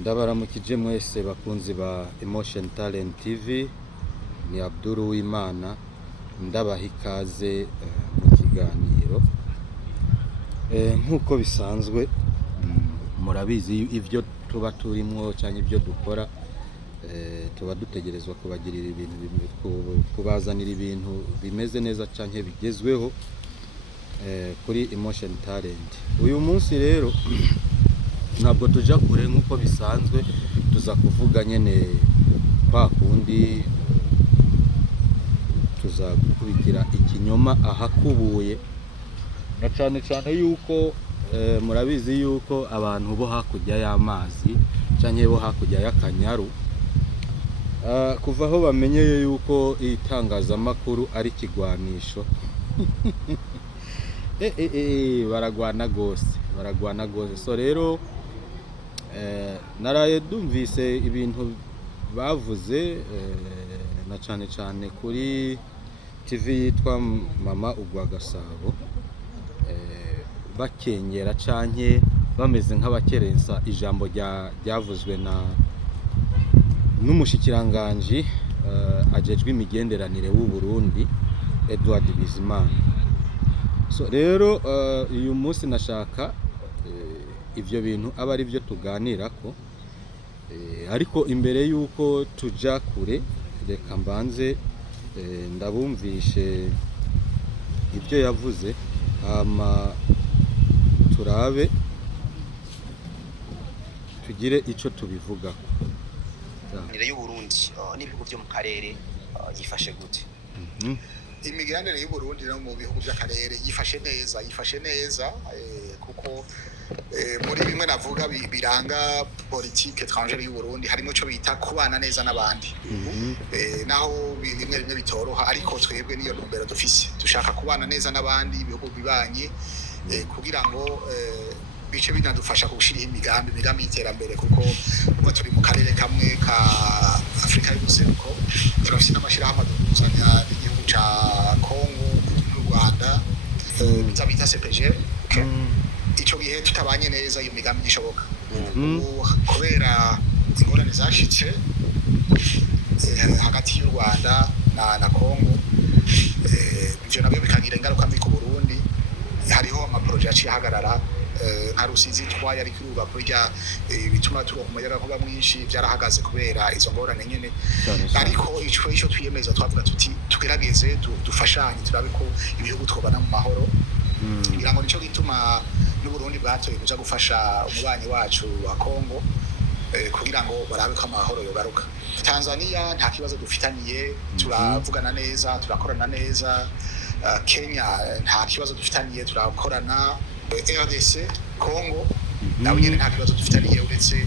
Ndabaramukije mwese bakunzi ba Emotion Talent TV, ni Abdul Uwimana ndabaha ikaze mu kiganiro. Nkuko bisanzwe murabizi ivyo tuba turimwo cyangwa ivyo dukora, tuba dutegerezwa kubagirira ibintu kubazanira ibintu bimeze neza cyangwa bigezweho kuri Emotion Talent. Uyu munsi rero ntabwo tuja kure nkuko bisanzwe, tuza kuvuga nyene kwa kundi tuza gukubitira ikinyoma ahakubuye, na cyane yuko murabizi yuko abantu bo hakurya y'amazi canke bo hakurya y'akanyaru kuva aho bamenyeye yuko itangazamakuru ari kigwanisho baragwana gose. So rero naraye dumvise ibintu bavuze na cyane kuri TV yitwa Mama Ugwa Gasabo, bakengera canke bameze nk'abakerensa ijambo ryavuzwe n'umushikiranganji ajejwe imigenderanire w'u Burundi Edouard Bizimana. So rero uyu munsi nashaka ivyo bintu aba ari byo tuganirako, ariko imbere yuko tuja kure reka mbanze ndabumvishe ibyo yavuze, hama turabe tugire ico tubivugako. y'u Burundi n'ibihugu byo mu karere yifashe gute? Imigenderanire y'u Burundi no mu bihugu by'akarere yifashe neza kuko muri bimwe navuga biranga politique étrangère y'u Burundi harimo cyo bita kubana neza n'abandi, naho bimwe bitoroha, ariko twebwe niyo ntumbero dufise, dushaka kubana neza n'abandi ibihugu bibanye kugira ngo bice binadufasha gushira imigambi y'iterambere, kuko uba turi mu karere kamwe ka Afrika y'Ubuseruko, turafise n'amashirahamwe dukuzanya n'igihugu ca Congo n'u Rwanda bita CPG. Ico gihe tutabanye neza iyo migambi ishoboka, kubera ingorane zashitse hagati y'u Rwanda na Congo, ivyo nabyo bikagira ingaruka mbi ku Burundi. Hariho amaproje yaciye ahagarara nka Rusizi twaye ari kuruba kurya bituma turonka umuyaga nkuba mwinshi, byarahagaze kubera izo ngorane nyene. Ariko ico twiyemeza twavuga tuti tugerageze dufashanye turabe ko ibihugu twobana mu mahoro, kugira ngo nico gituma n'u Burundi bwatoye kuja gufasha umubanyi wacu wa Congo kugira ngo barabe ko amahoro yogaruka. Tanzania nta kibazo dufitaniye, turavugana neza, turakorana neza. Kenya nta kibazo dufitaniye, turakorana. RDC Congo nawe nyene nta kibazo dufitaniye, uretse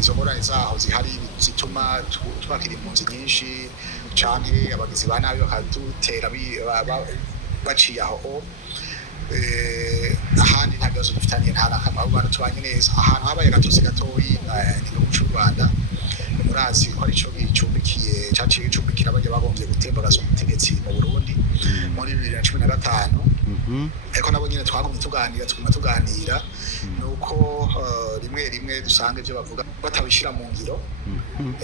izo ngorane zaho zihari zituma twakira impunzi nyinshi canke abagizi ba nabi bakadutera baciye aho. Ahandi nta kibazo dufitaniye, nta nakamwe abantu tubanye neza. Ahantu habaye gatozi gatoyi n'igihugu c'u Rwanda, murazi ko ari co gicumbikiye caciye gicumbikira bajya bagombye gutembagaza umutegetsi mu Burundi muri 2015. Ariko nabo nyine twagumye tuganira nuko rimwe dusanga ivyo bavuga batabishira mu ngiro,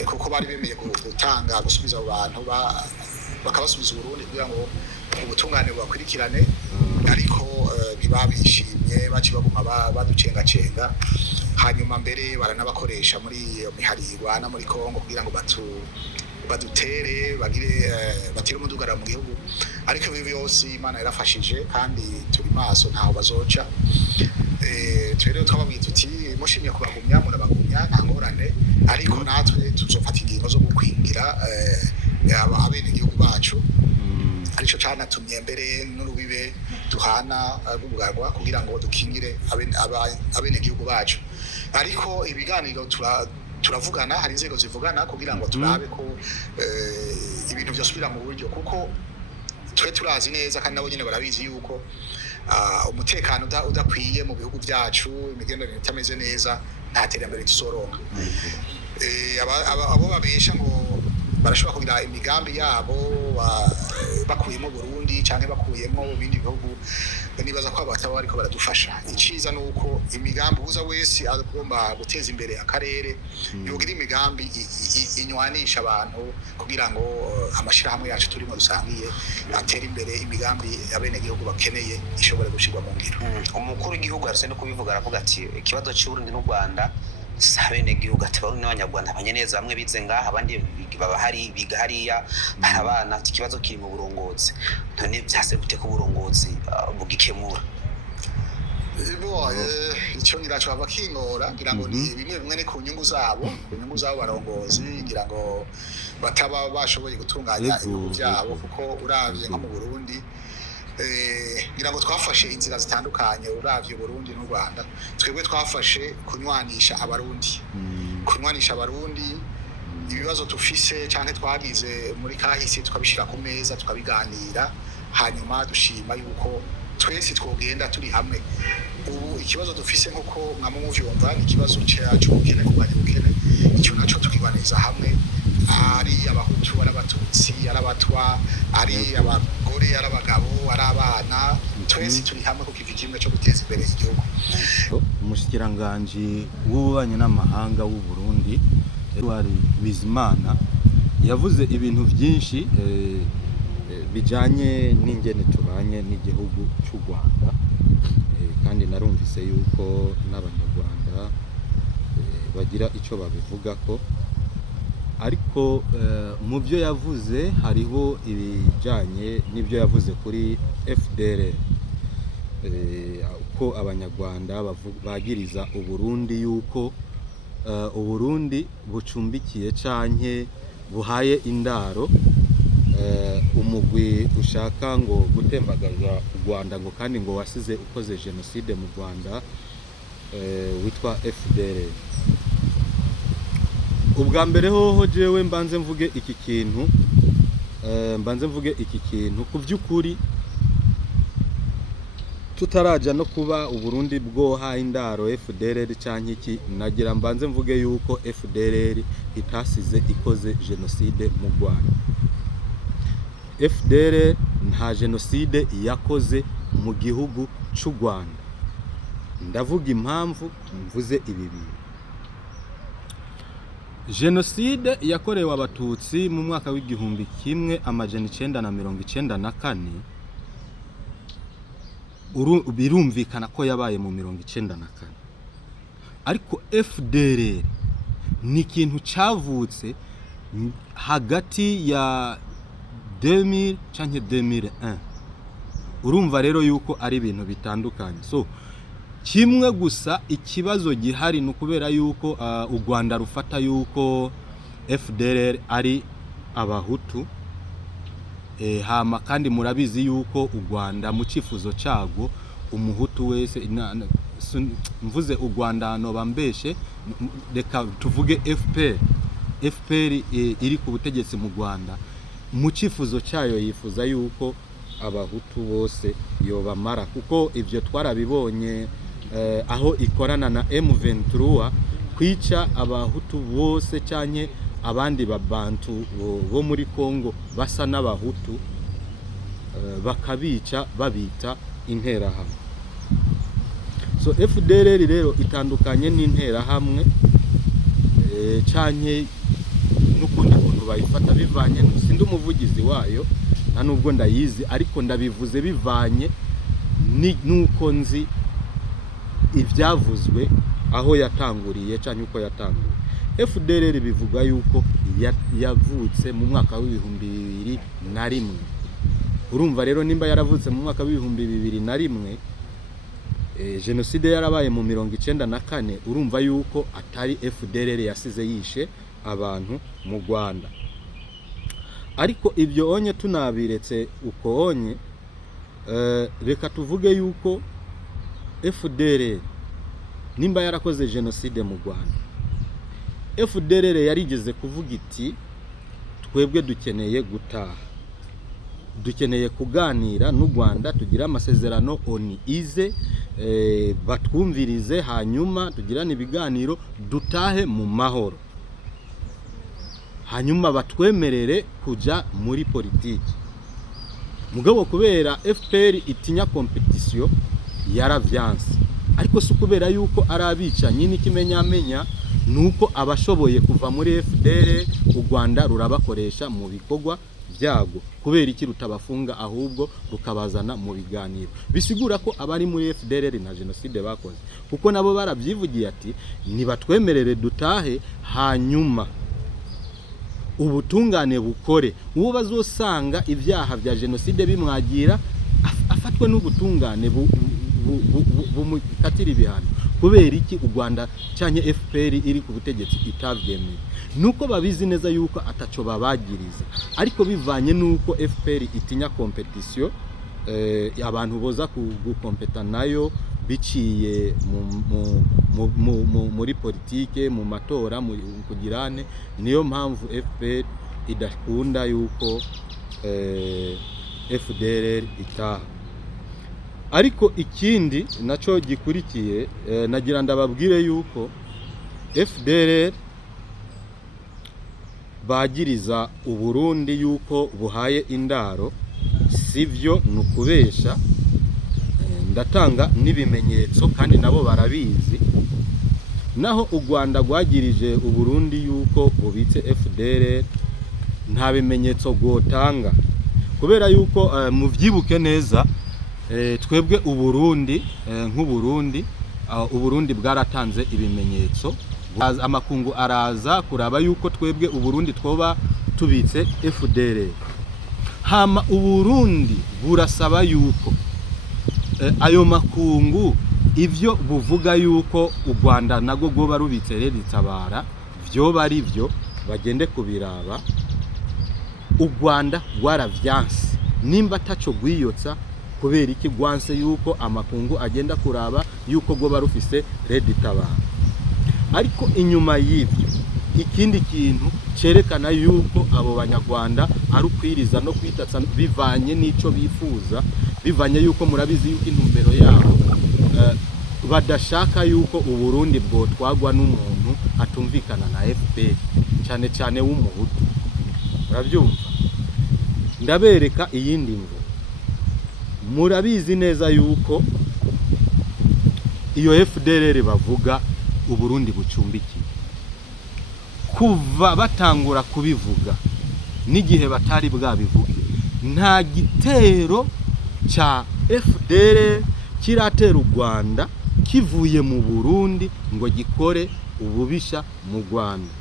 kuko bari bemeye gutanga gusubiza abantu bakabasubiza Burundi kugira ngo ubutungane bubakurikirane, ariko ntibabishimye, baci baguma baducengacenga. Hanyuma mbere baranabakoresha muri iyo miharigwa na muri Congo kugira ngo badutere batere umudugara mu gihugu. Ariko ibi byose Imana yarafashije kandi turi maso, ntaho bazoca. Twere twababwiye tuti mushimye kubagumya, murabagumya nta ngorane, ariko natwe tuzofata ingingo zo gukwingira abene igihugu bacu. Arico canatumye mbere n'urubibe duhana rw'ubugarwa kugira ngo dukingire abene igihugu bacu. Ariko ibiganiro turavugana, hari inzego zivugana kugira ngo turabe ko ibintu byosubira mu buryo, kuko twe turazi neza kandi nabo nyene barabizi yuko umutekano udakwiye mu bihugu byacu, imigenderanire itameze neza, nta terambere tuzoronka. Abo babesha ngo barashobora kugira imigambi yabo bakuyemo Burundi canke bakuyemo ibindi bihugu. Nibaza ko abataba bariko baradufasha. Iciza nuko imigambi uza wese agomba guteza imbere akarere yogira imigambi inywanisha abantu kugira ngo amashirahamwe yacu turimo dusangiye atera imbere imigambi abene gihugu bakeneye ishobore gushirwa mu ngiro. Umukuru w'igihugu arase no kubivuga aravuga ati ikibazo cy'Uburundi n'u Rwanda sabene gihugu ati Barundi n'Abanyarwanda banye neza bamwe bize ngaha abandi baba hari biga hariya barabana ati ikibazo kiri mu burongozi none byase gute ku burongozi bugikemura. Icyo ngiracho abakingora ngira ngo ni bimwe bimwe ku nyungu zabo barongozi ngira ngo bataba bashoboye gutunganya ibihugu byabo kuko uravye nko mu Burundi ngira ngo twafashe inzira zitandukanye uravye Burundi n'u Rwanda twebwe twafashe kunywanisha abarundi ibibazo tufise canke twagize muri kahise tukabishira ku meza tukabiganira hanyuma dushima yuko twese twogenda turi hamwe. Ubu ikibazo dufise nkuko mwamwe muvyumva ni ikibazo cyacu ukene kubanya ukene icyo naco tukibaniza hamwe ari abahutu arabatutsi arabatwa ari abagore arabagabo arabana twese turi hamwe kuko ikivimwe cyo guteza imbere igihugu. Umushikiranganje w'ububanye n'amahanga w'u Burundi Edouard Bizimana yavuze ibintu byinshi bijanye n'ingene tubanye n'igihugu cy'u Rwanda kandi narumvise yuko n'Abanyarwanda bagira icyo babivuga ko ariko mu byo yavuze hariho ibijanye n'ibyo yavuze kuri FDR ko Abanyarwanda bagiriza Uburundi yuko Uburundi bucumbikiye canke buhaye indaro umugwi ushaka ngo gutembagaza u Rwanda ngo kandi ngo wasize ukoze genocide mu Rwanda witwa FDR. Ubwa mbere hoho jewe mbanze mvuge iki kintu ku by'ukuri tutaraja no kuba Uburundi bwoha indaro FDR canke iki nagira mbanze mvuge yuko FDR itasize ikoze genocide mu Rwanda. FDR nta genocide yakoze mu gihugu cy'u Rwanda. Ndavuga impamvu mvuze ibi bintu. Genocide yakorewe abatutsi mu mwaka w'igihumbi kimwe amajana 994 birumvikana ko yabaye mu 94 ariko FDR ni ikintu cavutse hagati ya 2000 canke 2001. Urumva rero yuko ari ibintu bitandukanye. So kimwe gusa ikibazo gihari no kubera yuko u Rwanda rufata yuko FDR ari abahutu hama kandi murabizi yuko u Rwanda mu cifuzo cago umuhutu wese mvuze u Rwanda no bambeshe reka tuvuge FPR iri ku butegetsi mu Rwanda mu cifuzo cyayo yifuza yuko abahutu bose yobamara kuko ivyo twarabibonye aho ikorana na M23 kwica abahutu bose cyanye abandi babantu bo muri Kongo basa n'abahutu bakabica babita interahamwe. So FDR rero itandukanye n'interahamwe cyanye n'ukundi kuntu bayifata bivanye sindi umuvugizi wayo nta nubwo ndayizi ariko ndabivuze bivanye nuko nzi ivyavuzwe aho yatanguriye cyane uko yatanguye. FDR bivuga yuko yavutse mu mwaka w'2001. Urumva rero nimba yaravutse mu mwaka w'2001 genocide yarabaye mu 1994 urumva yuko atari FDR yasize yishe abantu mu Rwanda. Ariko ibyo onye tunabiretse uko onye reka tuvuge yuko FDR nimba yarakoze genocide mu Rwanda FDR yarigeze kuvuga iti twebwe dukeneye gutaha dukeneye kuganira n'u Rwanda tugira amasezerano oni ize batwumvirize hanyuma tugirane ibiganiro dutahe mu mahoro. hanyuma batwemerere kuja muri politiki. Mugabo kubera FPR itinya competition yaravyanse, ariko si kubera yuko arabicanyi n'ikimenyamenya nuko abashoboye kuva muri FDR u Rwanda rurabakoresha mu bikorwa byago, kubera iki rutabafunga ahubwo rukabazana mu biganiro. Bisigura ko abari muri FDR na genocide bakoze, kuko nabo barabyivugiye ati nibatwemerere dutahe, hanyuma ubutungane bukore, uwo bazosanga ibyaha bya genocide bimwagira afatwe n'ubutungane bumukatira ibihano. Kubera iki u Rwanda cyanye FPR iri ku butegetsi itavyemeye? Nuko babizi neza yuko ataco babagiriza, ariko bivanye nuko FPR itinya competition, abantu boza kugukompeta nayo biciye muri politike, mu matora, mu kugirane. Niyo mpamvu FPR idakunda yuko FDLR itaha. Ariko ikindi naco gikurikiye, nagira ndababwire yuko FDLR bagiriza u Burundi yuko buhaye indaro, sivyo nukubesha. Ndatanga n'ibimenyetso kandi nabo barabizi. Naho u Rwanda rwagirije u Burundi yuko bubitse FDLR, nta bimenyetso gotanga, kubera yuko muvyibuke neza, twebwe u Burundi nk'Uburundi, u Burundi bwaratanze ibimenyetso, amakungu araza kuraba yuko twebwe u Burundi twoba tubitse FDLR. Hama u Burundi burasaba yuko ayo makungu ivyo buvuga yuko u Rwanda nago goba rubitse Reditabara vyoba ari vyo bagende kubiraba. U Rwanda rwaravyanse, nimba ataco gwiyotsa, kubera iki gwanse yuko amakungu agenda kuraba yuko goba rufise Reditabara. Ariko inyuma y'ivyo, ikindi kintu cerekana yuko abo banyarwanda ari ukwiriza no kwitatsa bivanye n'ico bifuza, bivanye yuko murabizi yuko intumbero yabo badashaka yuko u Burundi bwotwagwa n'umuntu atumvikana na FPR, cyane cyane w'umuhutu. Murabyumva? Ndabereka iyindi mvo. Murabizi neza yuko iyo FDLR bavuga u Burundi bucumbikiye, kuva batangura kubivuga n'igihe batari bwabivuge, nta gitero cha FDLR kiratera u Rwanda kivuye mu Burundi ngo gikore ububisha mu Rwanda.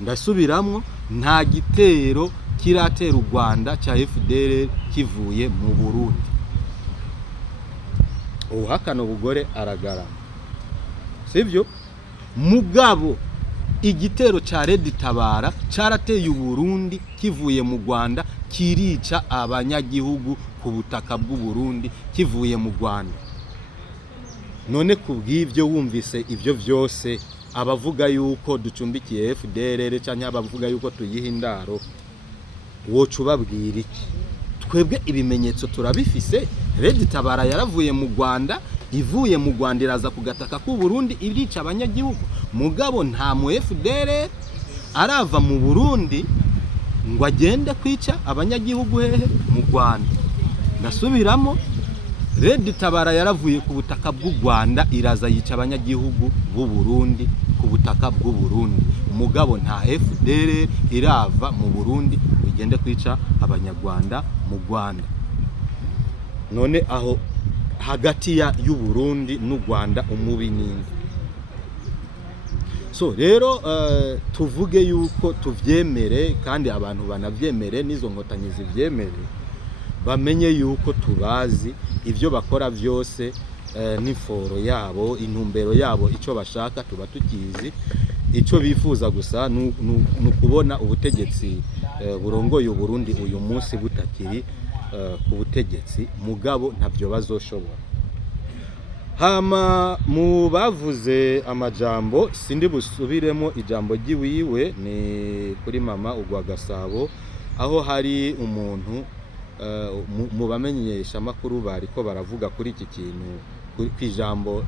Ndasubiramwo, nta gitero kiratera u Rwanda cha FDLR kivuye mu Burundi. Uhakana ubugore aragarama, sivyo? Mugabo igitero cha Reditabara carateye u Burundi kivuye mu Rwanda, kirica abanyagihugu ku butaka bw'u Burundi kivuye mu Rwanda. None kubw'ivyo wumvise ivyo vyose, abavuga yuko ducumbikiye FDLR canke abavuga yuko tuyiha indaro, wocu babwira iki? Twebwe ibimenyetso turabifise. Reditabara yaravuye mu Rwanda, ivuye mu Rwanda iraza kugataka ku Burundi irica abanyagihugu. Mugabo nta mu FDLR arava mu Burundi ngo agende kwica abanyagihugu hehe mu Rwanda. Ndasubiramo, Reditabara yaravuye ku butaka bw'u Rwanda iraza yica abanyagihugu b'u Burundi ku butaka bw'u Burundi. Mugabo nta FDLR irava mu Burundi bigende kwica abanyarwanda mu Rwanda. None aho hagati y'u Burundi n'u Rwanda umubi ninde? So rero tuvuge yuko tuvyemere kandi abantu banavyemere, nizo nkotanyi zivyemere, bamenye yuko tubazi ivyo bakora vyose, n'iforo yabo, intumbero yabo, ico bashaka tuba tukizi. Ico bifuza gusa nukubona ubutegetsi burongoye u Burundi uyu munsi butakiri ku butegetsi, mugabo ntavyo bazoshobora. Hama mu bavuze amajambo, sindi busubiremo ijambo giwiwe, ni kuri mama ugwa Gasabo, aho hari umuntu mu bamenyesha makuru bariko baravuga kuri iki kintu, kwijambo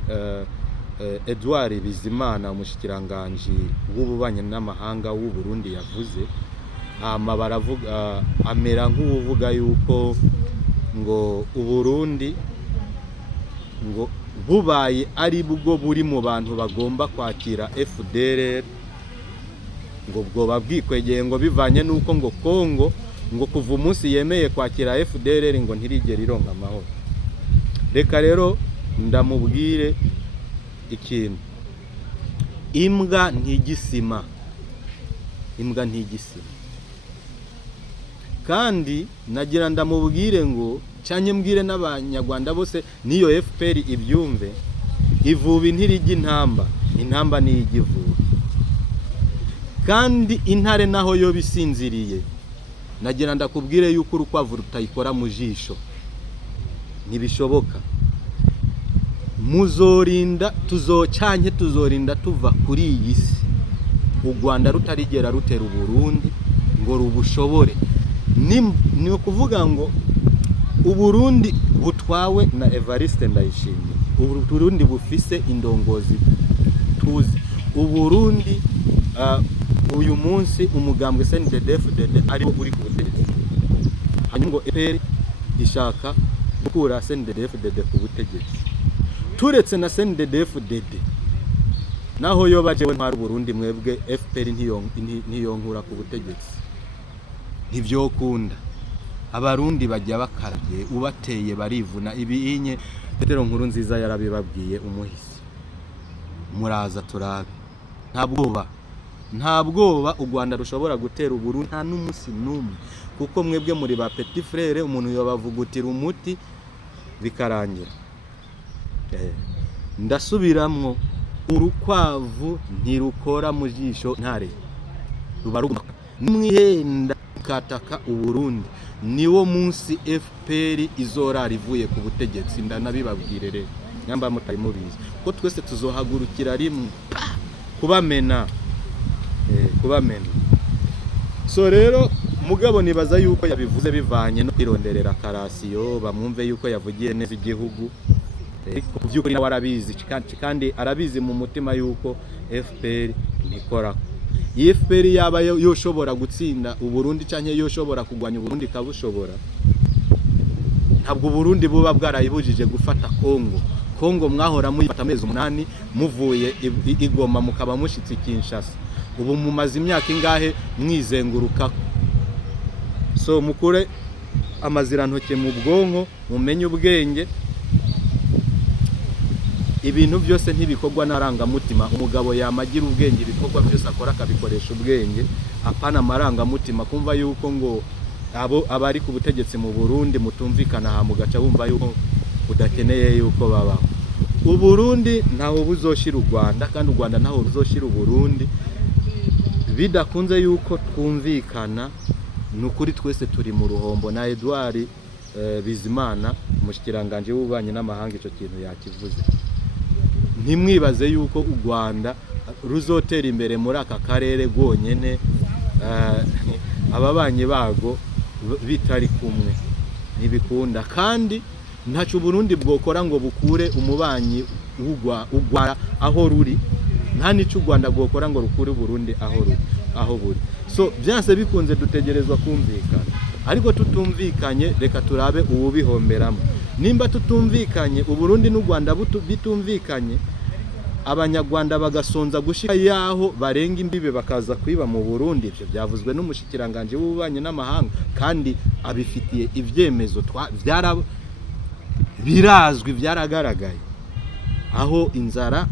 Edouard Bizimana umushikiranganje w'ububanyi n'amahanga w'u Burundi yavuze hama baravuga amera nk'uvuga yuko ngo Uburundi ngo bubaye ari bwo buri mu bantu bagomba kwakira FDLR ngo bwo babwikwegeye ngo bivanye nuko ngo Kongo ngo kuva umunsi yemeye kwakira FDLR ngo ntirigera ironka amahoro. Reka rero ndamubwire ikintu, imbwa ntigisima, kandi nagira ndamubwire ngo cyanye mbwire n'abanyarwanda bose niyo FPR ibyumve, ivubi ntirigi intamba ni igivubi, kandi intare naho yo bisinziriye nagira ndakubwire yuko urukwavu rutayikora mu jisho, ntibishoboka. Tuzorinda tuva kuri iyi si u Rwanda rutarigera rutera Uburundi ngo rubushobore. Ni ukuvuga ngo Uburundi butwawe na Evariste Ndayishimiye, Uburundi bufise indongozi tuzi, Uburundi uyu munsi umugambwe CNDD-FDD ari uri ku butegetsi, hanyuma ngo FPR ishaka gukura CNDD-FDD ku butegetsi. Turetse na CNDD-FDD naho yo bajewe ntwara Burundi, mwebwe FPR ntiyonkura ku butegetsi, ntivyokunda. Abarundi bajya bakarabye ubateye barivuna ibinye. Petero Nkurunziza yarabibabwiye umuhisi, muraza turabe, nta bwoba u Rwanda rushobora gutera Uburundi nta n'umunsi numwe, kuko mwebwe muri ba petit frère, umuntu yobavugutira umuti bikarangira. Ndasubiramwo, urukwavu ntirukora mu jisho ntare, ruba ruguma nimwihenda kataka Uburundi. Niwo munsi FPR izorara ivuye ku butegetsi, ndanabibabwire rero nyamba mutari mubizi ko twese tuzohagurukira rimwe kubamena. So rero mugabo nibaza yuko yabivuze bivanye no kwironderera karasiyo, bamwumve yuko yavugiye neza igihugu. Ku by'ukuri nawe arabizi, kandi arabizi mu mutima yuko FPR nikora. Iyi FPR yaba yoshobora gutsinda Uburundi cyangwa yoshobora kugwanya Uburundi kabushobora, ntabwo Uburundi buba bwarayibujije gufata Kongo mwahora muyifata amezi 8 muvuye igoma mukaba mushitsi Kinshasa, ubu mumaze imyaka ingahe mwizenguruka. So mukure amazirantoke mu bwonko, mumenye ubwenge. Ibintu byose ntibikorwa narangamutima. Umugabo yamagira ubwenge, ibikorwa byose akora akabikoresha ubwenge, apana amarangamutima. Kumva yuko ngo abari ku butegetsi mu Burundi mutumvikana ha mugaca bumva yuko udakeneye yuko babaho. Uburundi ntaho buzoshira u Rwanda, kandi u Rwanda ntaho buzoshira Uburundi bidakunze yuko twumvikana. Nukuri twese turi mu ruhombo. Na Edouard Bizimana umushikiranganje w'ububanyi n'amahanga ico kintu yakivuze. Ntimwibaze yuko u Rwanda ruzotera imbere muri aka karere rwonyene ababanyi bago bitari kumwe, ntibikunda. Kandi ntacu Burundi bwokora ngo bukure umubanyi ugwara aho ruri, nta nico u Rwanda bwokora ngo rukure Burundi aho buri. So byanse bikunze dutegerezwa kumvikana, ariko tutumvikanye reka turabe ububihomberamo. Nimba tutumvikanye, Uburundi n'u Rwanda bitumvikanye, abanyarwanda bagasonza gushika yaho barenga imbibe bakaza kwiba mu Burundi. Ivyo byavuzwe n'umushikiranganje w'ububanyi n'amahanga, kandi abifitiye ivyemezo birazwi, byaragaragaye aho inzara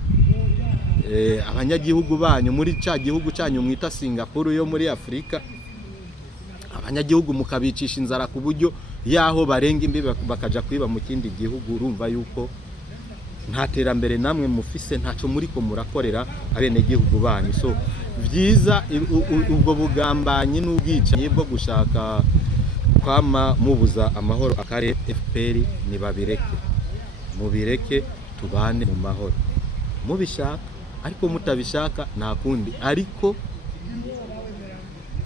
abanyagihugu banyu muri ca gihugu cyanyu mwita Singapore yo muri Afrika, abanyagihugu mukabicisha inzara ku buryo yaho barenga imbibe bakaja kwiba mu kindi gihugu. Urumva yuko nta terambere namwe mufise, ntaco muri ko murakorera abene gihugu banyu. So vyiza ubwo bugambanyi n'ubwicanyi bwo gushaka kwama mubuza amahoro akare FPR nibabireke, mubireke tubane mu mahoro. Mubishaka, ariko mutabishaka nta kundi. Ariko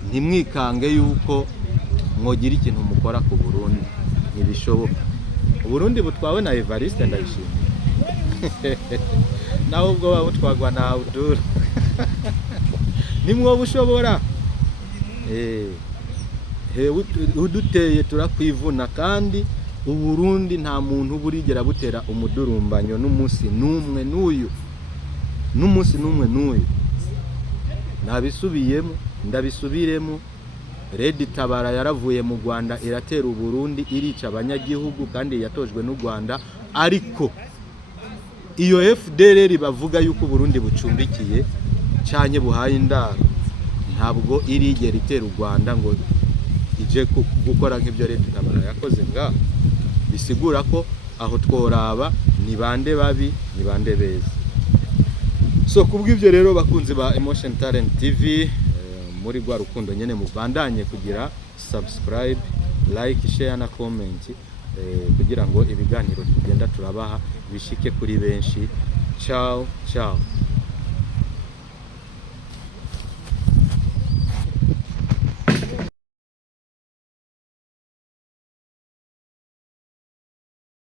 ntimwikange yuko mwogira ikintu mukora ku Burundi, ntibishoboka. Uburundi butwawe na Evariste Ndayishimiye nawe ubwo waba utwagwa na Abdul nimwo bushobora uduteye turakwivuna kandi Uburundi nta muntu burigera butera umudurumbanyo n'umunsi numwe n'uyu nabisubiyemo ndabisubiremo Red Tabara yaravuye mu Rwanda iratera Uburundi irica abanyagihugu kandi yatojwe n'u Rwanda ariko iyo FDLR bavuga yuko Burundi bucumbikiye cyanye buhaye indaro ntabwo irigera itera u Rwanda ngo ije gukora nk'ibyo Red Tabara yakoze ngaho bisigura ko aho tworaba ni bande babi ni bande beza. So kubw'ibyo rero bakunzi ba Emotion Talent TV muri gwa rukundo nyene mubandanye kugira subscribe, like, share na comment kugira ngo ibiganiro tugenda turabaha bishike kuri benshi. Ciao ciao.